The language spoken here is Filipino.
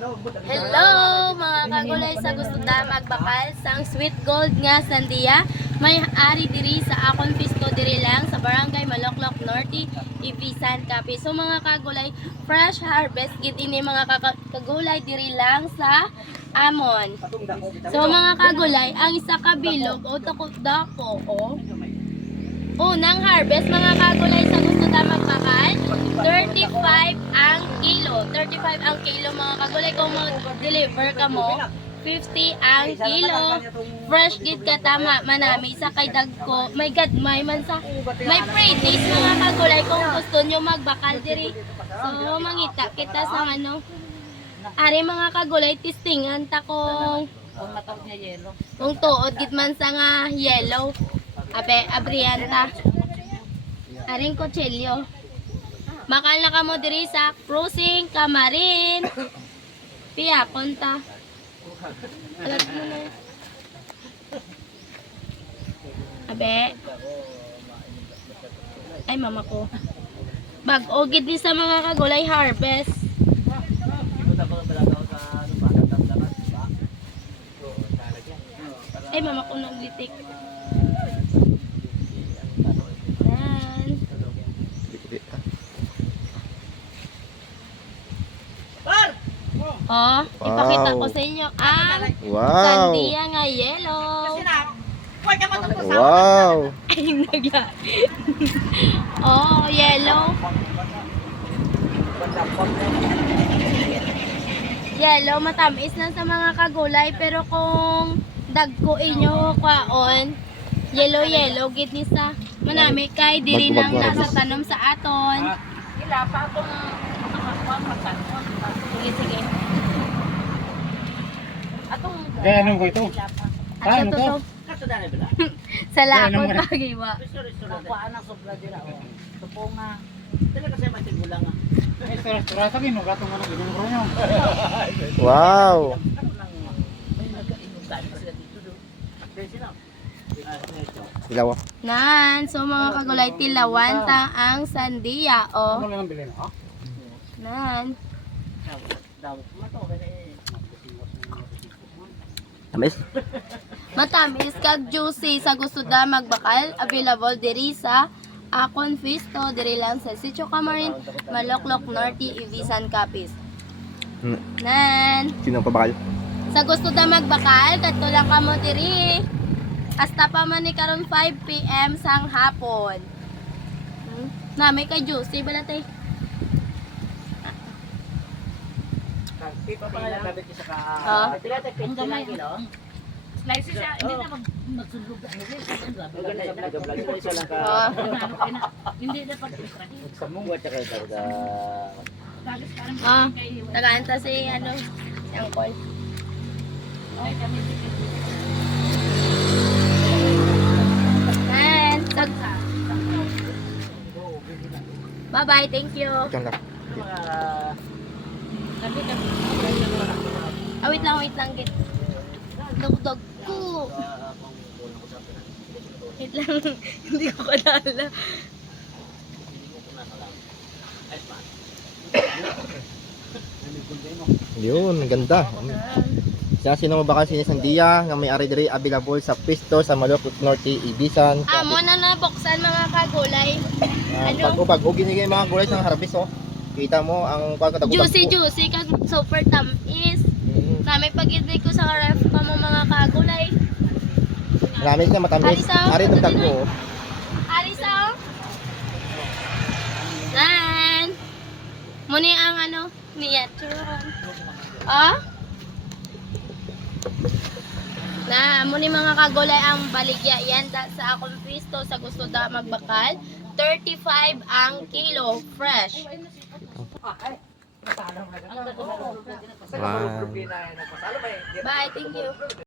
Hello mga kagulay sa gusto ta magbakal sang sweet gold nga sandia may ari diri sa akon pisto diri lang sa barangay Maloklok Norte Ibisan Capi so mga kagulay fresh harvest gid ini mga kagulay diri lang sa Amon. So mga kagulay ang isa ka bilog o takot dako o unang harvest mga kagulay sa gusto ta magbakal 35 ang kilo 35 ang kilo kagulay kung mag-deliver ka mo 50 ang kilo. Fresh gid ka tama manami sa kay dagko may gadmay man sa may free taste mga kagulay kung gusto nyo magbakal diri. So mangita kita sa ano. Ari mga kagulay tistingan ta kung Kung matawag niya yelo. kung tuod gid man sa nga yellow. Abe abrianta aring kutsilyo. Makal na ka mo diri sa cruising kamarin piya konta alam mo na. Abe. Ay mama ko. Bag-o gid ni sa mga kagulay harvest. Ay mama ko naglitik yan Oh, ipakita ko sa inyo ang Wow! sandia nga yellow. Wow! Ay, nagla. oh, yellow. Yellow, matamis na sa mga kagulay. Pero kung dagko inyo kwaon, yellow, yellow, gid ni sa manami kay diri nang nasa tanom sa aton. Ila pa itong nakakuha magkano. Sige, Kaya anong ko ito? ila pa. Paano to? Sa lakot ang- pagiwa. Nakuha na sobra dira o. Tupo nga. Dili kasi matigulang nga. Eh, Restaurant sa kino, gatong ano, ginong ko nyo. Wow! Ano. Ilaw. Nan, so mga kagulay tilawan ta ang sandia Ano oh. ang bilhin, ha? Nan. Daw mato kay Tamis? Matamis kag juicy sa gusto da magbakal available diri sa Akon Fisto diri lang sa Sitio Camarin, Maloklok Norte, Ibisan Capiz. Hmm. Nan, Sino pa bakal? sa gusto da magbakal kadto lang kamo diri. Hasta pa man ni karon 5 PM sang hapon. Hmm? Na may kay juicy bala tay. Ta Ang gamay. Slices siya, hindi na mag magsulog ang hindi. Ang grabe. Ano, na- Hindi dapat extra. Sa mungwa tsaka sa Bagis parang Ah, tagaanta si ano, si Angkol. Tag Bye-bye, thank you. Diyan lang. Ah, wait lang, wait lang. Git. Dugdog ko. Wait lang, hindi ko kadala. Yun, ganda. Siya sino mo bakal sinis ang diya nga may ari diri available sa Pisto sa Malok Norte, Ibisan. Amo na nabuksan mga kagulay. Ano? pag ubag ginigay mga gulay sa harvest oh. Kita mo ang pagkatagubag. Juicy, juicy. Kag super tamis. Mm. Nami pag-ibig ko sa ref pa mo mga kagulay. Marami siya matamis. Ari sa- Ari itong tagpo. oh. Arisa, oh. Nan. Muni ang ano, niya. Ah? Na, muni mga kagulay ang baligya yan da, sa akong pisto sa gusto da magbakal. 35 ang kilo, fresh. Wow. Bye, thank you.